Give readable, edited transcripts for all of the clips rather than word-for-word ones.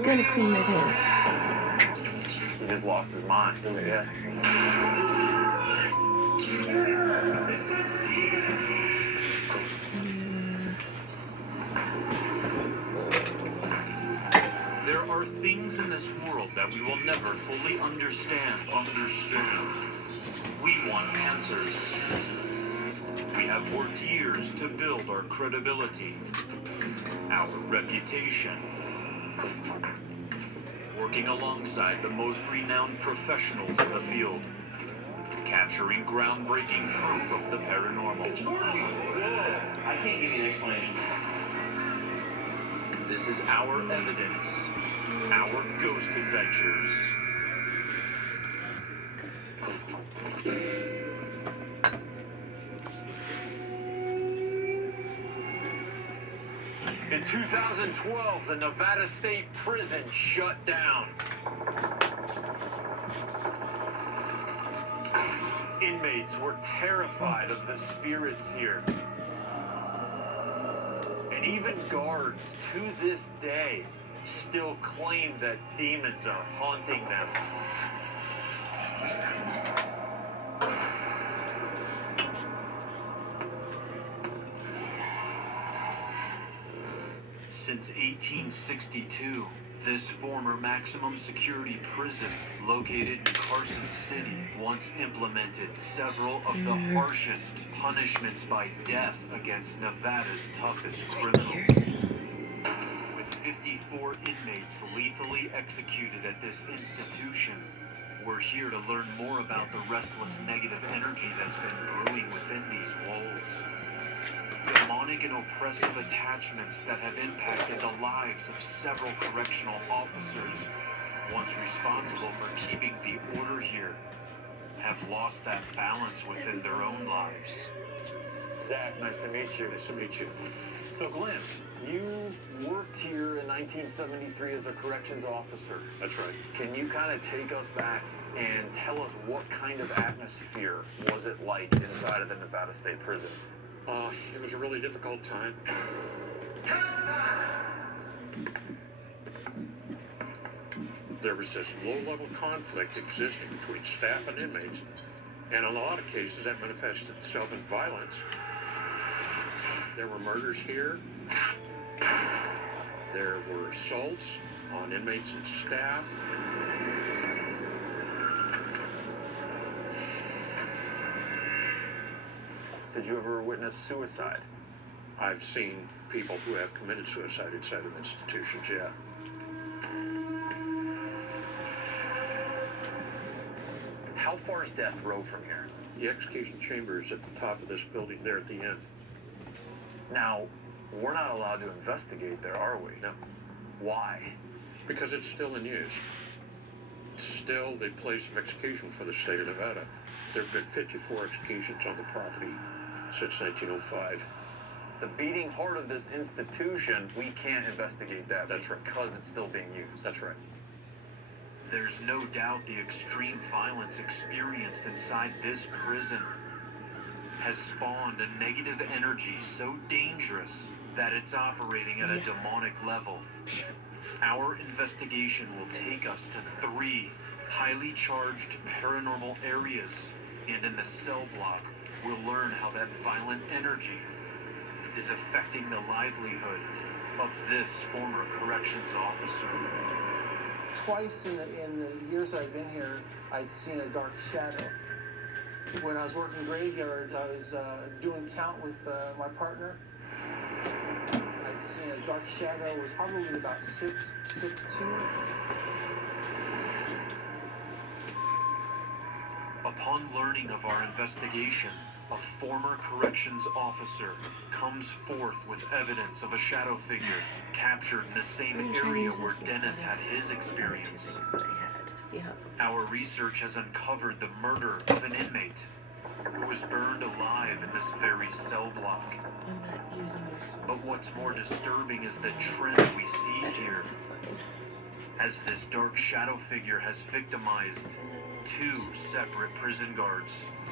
Gonna clean my van. He just lost his mind. Yeah. There are things in this world that we will never fully understand. We want answers. We have worked years to build our credibility, our reputation, working alongside the most renowned professionals in the field, capturing groundbreaking proof of the paranormal. It's working. I can't give you an explanation. This is our evidence, our ghost adventures. In 2012, the Nevada State Prison shut down. Inmates were terrified of the spirits here. And even guards, to this day, still claim that demons are haunting them. Since 1862, this former maximum security prison, located in Carson City, once implemented several of the harshest punishments by death against Nevada's toughest criminals. With 54 inmates lethally executed at this institution, we're here to learn more about the restless negative energy that's been brewing within these walls. Demonic and oppressive attachments that have impacted the lives of several correctional officers, once responsible for keeping the order here, have lost that balance within their own lives. Zach, nice to meet you. Nice to meet you. So, Glenn, you worked here in 1973 as a corrections officer. That's right. Can you kind of take us back and tell us what kind of atmosphere was it like inside of the Nevada State Prison? It was a really difficult time. There was this low-level conflict existing between staff and inmates, and on a lot of cases that manifested itself in violence. There were murders here. There were assaults on inmates and staff. Did you ever witness suicide? I've seen people who have committed suicide inside of institutions, yeah. How far is death row from here? The execution chamber is at the top of this building there at the end. Now, we're not allowed to investigate there, are we? No. Why? Because it's still in use. It's still the place of execution for the state of Nevada. There have been 54 executions on the property since 1905. The beating heart of this institution, we can't investigate that. That's right. Because it's still being used. That's right. There's no doubt the extreme violence experienced inside this prison has spawned a negative energy so dangerous that it's operating at a demonic level. Our investigation will take us to 3 highly charged paranormal areas, and in the cell block, we'll learn how that violent energy is affecting the livelihood of this former corrections officer. Twice in the years I've been here, I'd seen a dark shadow. When I was working graveyard, I was doing count with my partner. I'd seen a dark shadow. It was probably about 6'2". Upon learning of our investigation, a former corrections officer comes forth with evidence of a shadow figure captured in the same area where Dennis had his experience. Our research has uncovered the murder of an inmate who was burned alive in this very cell block. I'm not using this one. But what's more disturbing is the trend we see here, That's fine. as this dark shadow figure has victimized 2 separate prison guards,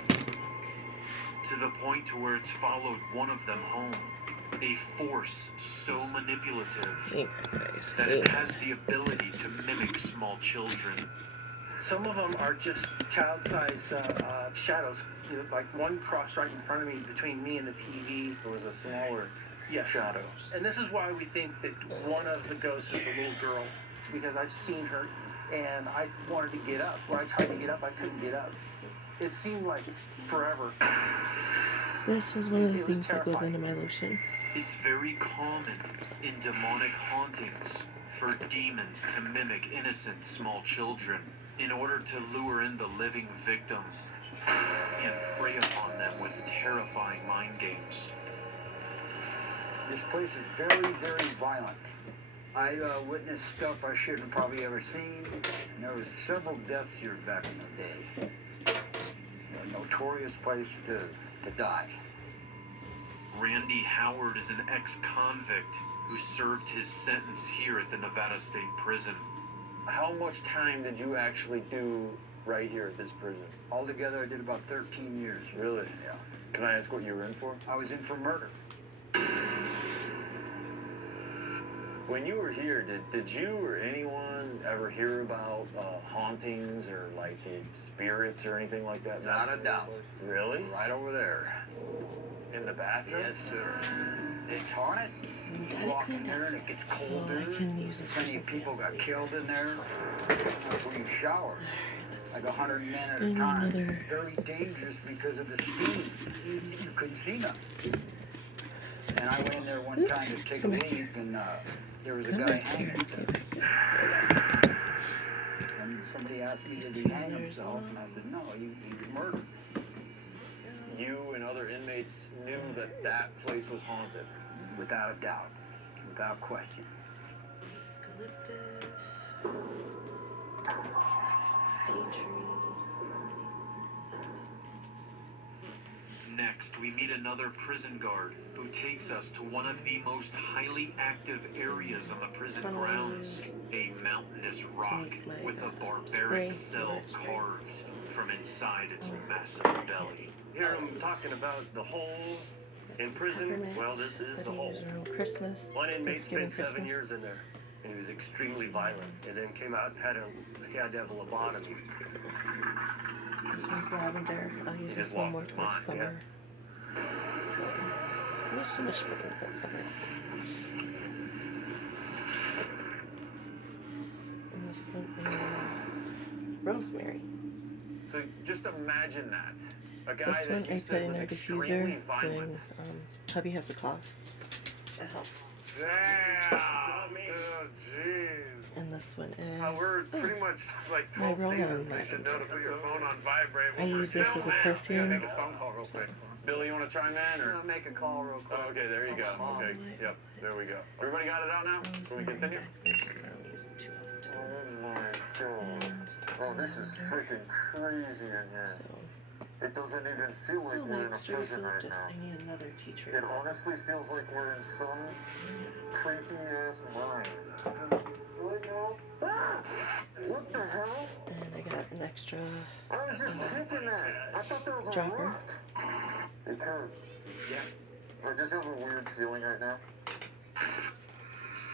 to the point to where it's followed one of them home. A force so manipulative Hang on, guys. that Hang it on. has the ability to mimic small children. Some of them are just child-sized shadows. You know, like one crossed right in front of me, between me and the TV. It was a smaller Yes. shadow. And this is why we think that one of the ghosts is the little girl, because I've seen her, and I wanted to get up. When I tried to get up, I couldn't get up. It seemed like forever. This is one of the It was things that goes terrifying. into my lotion. It's very common in demonic hauntings for demons to mimic innocent small children in order to lure in the living victims and prey upon them with terrifying mind games. This place is very, very violent. I witnessed stuff I shouldn't probably ever seen. And there was several deaths here back in the day. A notorious place to die. Randy Howard is an ex-convict who served his sentence here at the Nevada State Prison. How much time did you actually do right here at this prison? Altogether, I did about 13 years. Really? Yeah. Can I ask what you were in for? I was in for murder. When you were here, did you or anyone ever hear about hauntings or like spirits or anything like that? Not a doubt. Really? Right over there. In the bathroom? Yes, sir. It's haunted. Got You it walk in cleaned there up. and it gets So colder. I can use this for Plenty of something people else got later. killed in there. Before you shower. Let's Like see. 100 men at I a need time. another- Very dangerous because of the speed. You couldn't see nothing. And I went in there one Oops. time to take a Come back leak, and there was a Come guy back here. hanging. Get back here. And somebody asked me, He's did he 2 hang years himself? old. And I said, no, he was murdered. You and other inmates knew that that place was haunted. Without a doubt. Without question. Eucalyptus. This is tea tree. Next, we meet another prison guard who takes us to one of the most highly active areas on the prison grounds, a mountainous rock make my, with a spray, barbaric cell donut spray. carved from inside its Always massive like belly. Here I'm talking about the hole That's in some prison. peppermint Well, this is that the I hole. use around Christmas, One inmate Thanksgiving, spent 7 Christmas. years in there, and he was extremely violent. And then came out and he had to have a lobotomy. This one's lavender. I'll use He this just one lost more his towards mind, yeah. summer. So, not so much spring, but summer. And this one is rosemary. So just imagine that. A guy This that one you I said put in was our extremely diffuser violent. when hubby has a cough. That helps. Damn! Oh, jeez. And this one is We're pretty much like my 12 roll-on seasons. You should lavender. know to put your phone on vibrate. I use this as a Yeah, perfume. make a phone call real quick. Billy, you want to chime in? Or? I'll make a call real quick. Oh, okay, there you go. Oh, Okay, my. yep, there we go. Everybody got it out now? Can we rosemary continue? back there since I don't use it too often. And Oh, this is freaking crazy in here. so, It doesn't even feel like oh, we're my in a extra prison right eucalyptus. now. I need another tea tree. It honestly feels like we're in some creepy ass mine. What the hell? And I got an extra I was just thinking that. I thought that was a dropper. rock. It hurts. Yeah. I just have a weird feeling right now.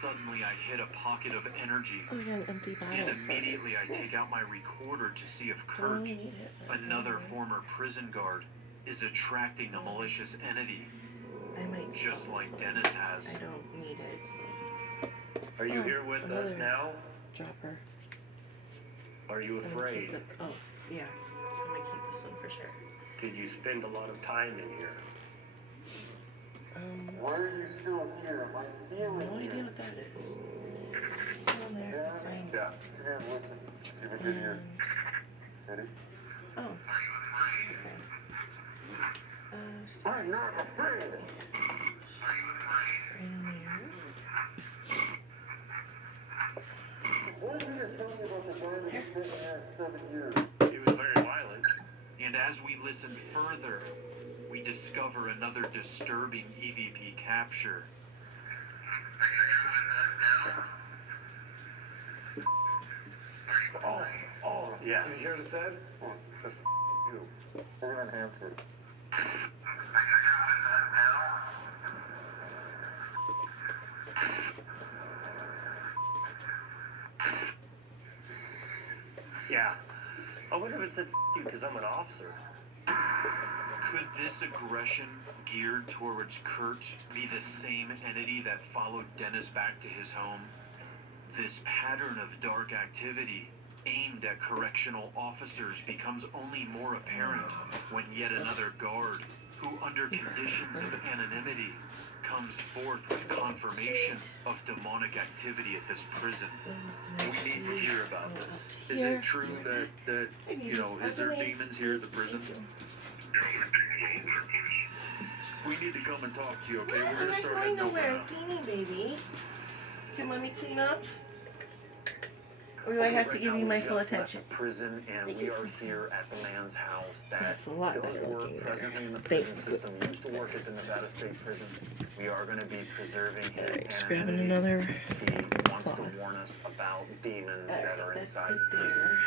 Suddenly, I hit a pocket of energy, Oh, I got an empty bottle. and of immediately I take out my recorder to see if Don't Kurt, really need it. another former prison guard, is attracting a malicious entity, I might sell just this like one. Dennis has. I don't need it. So. Are you Oh, here with us another now? Dropper. Are you I'm gonna afraid? keep the, oh, yeah. I'm gonna keep this one for sure. Did you spend a lot of time in here? Why are you still here? Am I feeling no idea what that is. Put on there. That's fine. Yeah. Come here, listen. You have a good ear. And, Ready? oh. Okay. I'm not afraid. Right in there. What are you telling me about the guy that spent here 7 years? He was very violent. And as we listen further, we discover another disturbing EVP capture. Oh, yeah. Can you hear what it said? That's you. We're gonna enhance it. Yeah. I wonder if it said you because I'm an officer. Could this aggression geared towards Kurt be the same entity that followed Dennis back to his home? This pattern of dark activity aimed at correctional officers becomes only more apparent when yet another guard, who under conditions of anonymity comes forth with confirmation of demonic activity at this prison. We need to hear about this. Is it true that is there demons here at the prison? We need to come and talk to you, okay? We're I'm gonna not start going heading over nowhere. now. Cleaning, baby. Can mommy clean up? Or do I have to Right give now you my we full just left attention? the prison, and Thank we you. are here at the man's house that That's a lot does better work looking presently in the there. prison system, used to work at the Nevada State Prison. We are going to be preserving his Alright, just grabbing anonymity. another He wants cloth. to warn us about demons that are Alright, that's inside good the prison. there.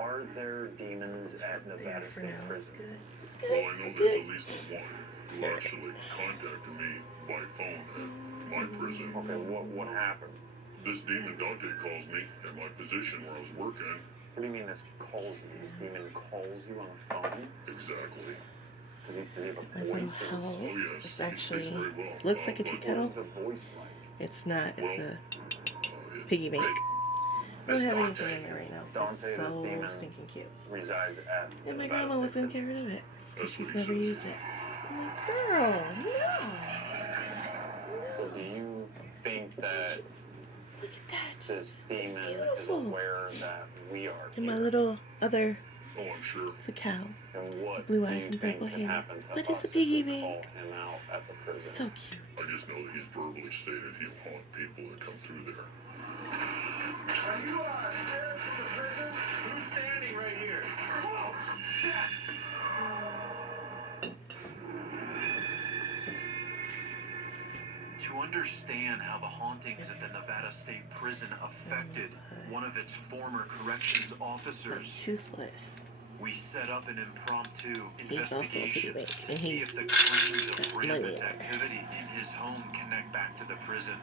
Are there demons at There Nevada for State now. That's Prison? good. That's Well, good. I know Good. there's at least one who actually contacted me by phone at my prison. Okay, what happened? This demon Dante calls me at my position where I was working. What do you mean this calls you? This demon calls you on the phone? Exactly. Does he have a My voice? little or- house yes, is he speaks actually very well. looks like a But tea What kettle. is the voice like? It's not. It's Well, a piggy bank. I don't Miss have Dante. anything in there right now. Dante, It's this so demon stinking cute. resides at And my Nevada grandma was State gonna Prison. get rid of it because That's she's what he never says. used it. I'm like, girl, no. So do you think that Look at that. this demon is beautiful. aware that we are And my here? little other, Oh, I'm sure. it's a cow. And what blue do eyes you and think purple could hair. happen to But it's us the if piggy we bank. call him out at the prison? So cute. I just know that he's verbally stated he'll haunt people that come through there. Are you there from the prison? Who's standing right here? To understand how the hauntings at the Nevada State Prison affected one of its former corrections Like officers, toothless. we set up an impromptu He's also a piggy investigation bank, to and see he's if the claims of got money rampant in there. activity in his home connect back to the prison.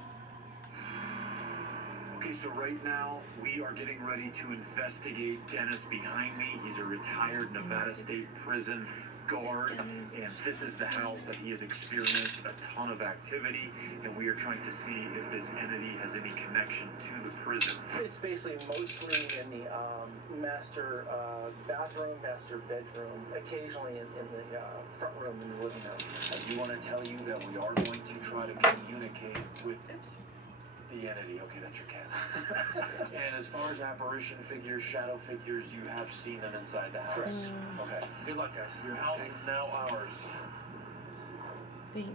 Okay, so right now we are getting ready to investigate Dennis behind me. He's a retired Nevada State Prison guard, and this is the house that he has experienced a ton of activity, and we are trying to see if this entity has any connection to the prison. It's basically mostly in the master bathroom, master bedroom, occasionally in the front room in the living room. I do want to tell you that we are going to try to communicate with the entity. Okay, that's your cat. And as far as apparition figures, shadow figures, you have seen them inside the house. Okay. Good luck, guys. Your house is now ours.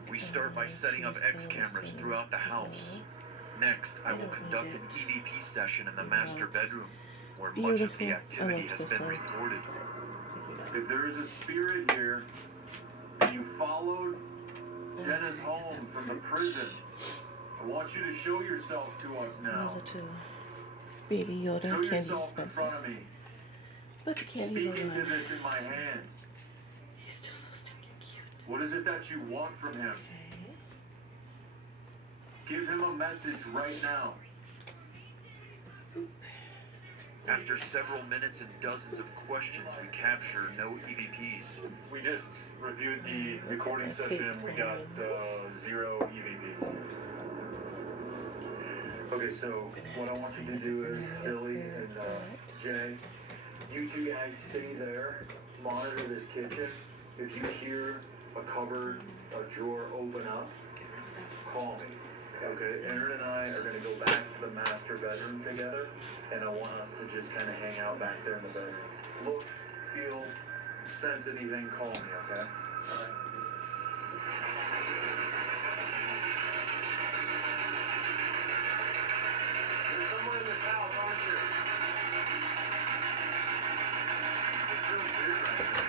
We start by setting up X cameras throughout the house. Next, I will conduct an EVP session in the master bedroom, where much of the activity has been recorded. If there is a spirit here, and you followed Jenna's home from the prison, I want you to show yourself to us now. Those are two. Baby Yoda Show candy yourself in dispenser. front of me. But the candy's Speak into alive. this in my hand. He's still so stinking cute. What is it that you want from him? Okay. Give him a message right now. After several minutes and dozens of questions, we capture no EVPs. We just reviewed the recording session. We got 0 EVPs. Okay, so what I want you to do is, Billy and Jay, you two guys stay there, monitor this kitchen. If you hear a cupboard, a drawer open up, call me. Okay, Aaron and I are gonna go back to the master bedroom together, and I want us to just kind of hang out back there in the bedroom. Look, feel, sense anything, call me, okay? All right. There's someone in this house, aren't you? It feels weird right now.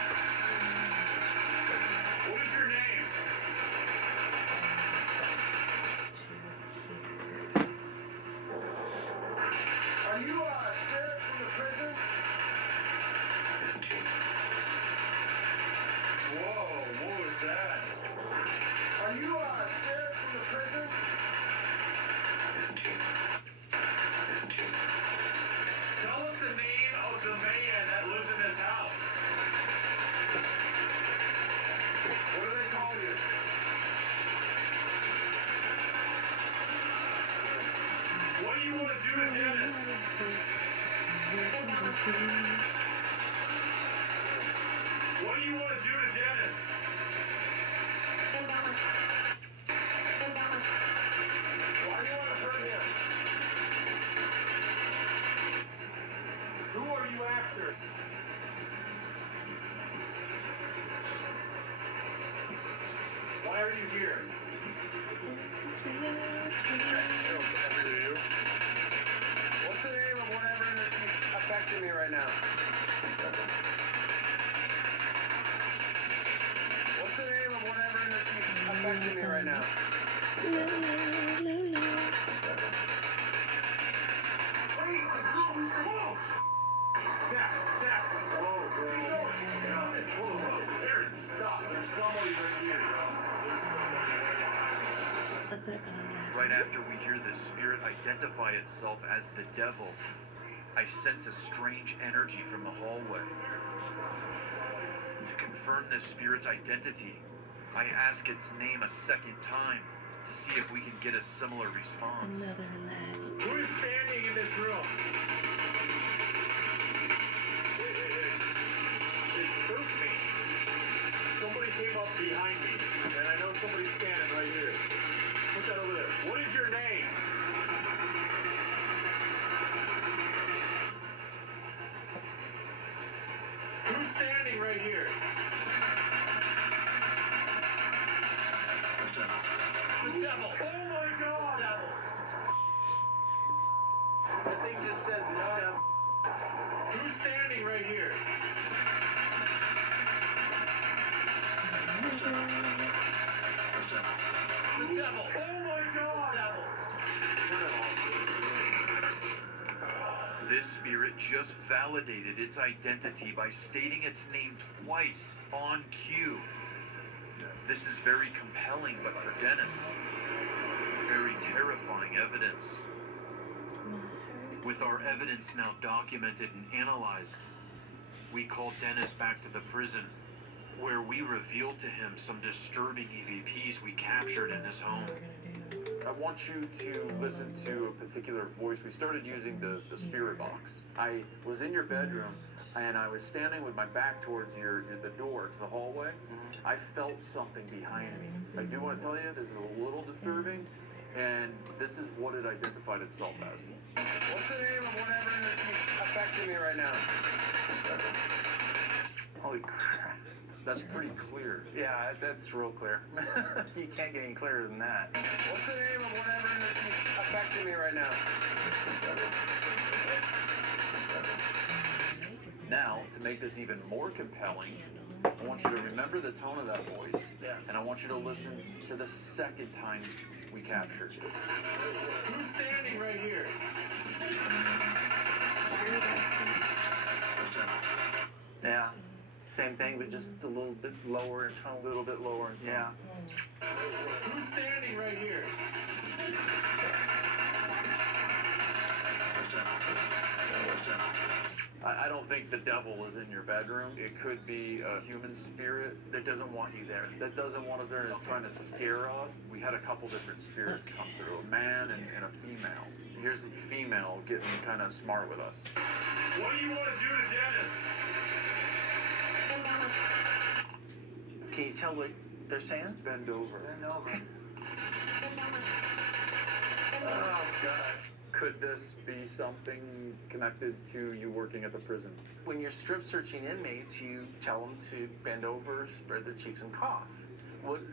What is your name? Are you there from the prison? Whoa, want to do to Dennis? What do you want to do to Dennis? Why do you want to hurt him? Who are you after? Why are you here? What's the name of whatever is affecting me right now? What's the name of whatever is affecting me right now? Zach, whoa, bro. Aaron, stop. There's somebody right here. Right after we hear the spirit identify itself as the devil, I sense a strange energy from the hallway. To confirm this spirit's identity, I ask its name a second time to see if we can get a similar response. Another lad. Who is standing in this room? It spooked me. Somebody came up behind me, and I know somebody's standing right here. Put that over there. What is your name? Who's standing right here? The devil. Oh my God! Devil. That thing just said no. Who's standing right here? The devil. Oh my God! Devil. This spirit just validated its identity by stating its name twice on cue. This is very compelling, but for Dennis, very terrifying evidence. With our evidence now documented and analyzed, we called Dennis back to the prison, where we revealed to him some disturbing EVPs we captured in his home. I want you to listen to a particular voice. We started using the spirit box. I was in your bedroom, and I was standing with my back towards the door to the hallway. I felt something behind me. I do want to tell you, this is a little disturbing, and this is what it identified itself as. What's the name of whatever is affecting me right now? Holy crap. That's pretty clear. Yeah, that's real clear. You can't get any clearer than that. What's the name of whatever is affecting me right now? Now, to make this even more compelling, I want you to remember the tone of that voice, and I want you to listen to the second time we captured it. Who's standing right here? Yeah. Same thing, but just a little bit lower in tone. A little bit lower. Yeah. Who's standing right here? I don't think the devil is in your bedroom. It could be a human spirit That doesn't want you there. that doesn't want us there and is trying to scare us. We had a couple different spirits come through, a man and a female. Here's the female getting kind of smart with us. What do you want to do to Dennis? Can you tell what they're saying? Bend over. Bend over. Oh, God. Could this be something connected to you working at the prison? When you're strip searching inmates, you tell them to bend over, spread their cheeks, and cough.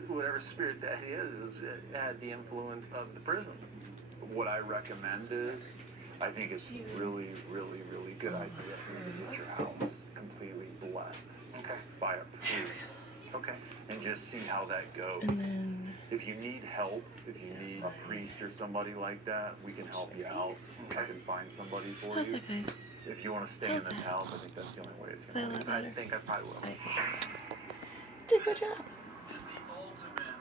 Whatever spirit that is it had the influence of the prison. What I recommend is, I think it's really, really, really good idea for you to get your house completely blessed Okay. by a priest Okay. and just see how that goes. And then If you need help, if you need a priest or somebody like that, we can help you out. I can find somebody for how's you. that, guys? If you want to stay in How's this that? house, I think that's the only way it's Is that a going to lot work. I better? think I probably will. I think so. Did a good job.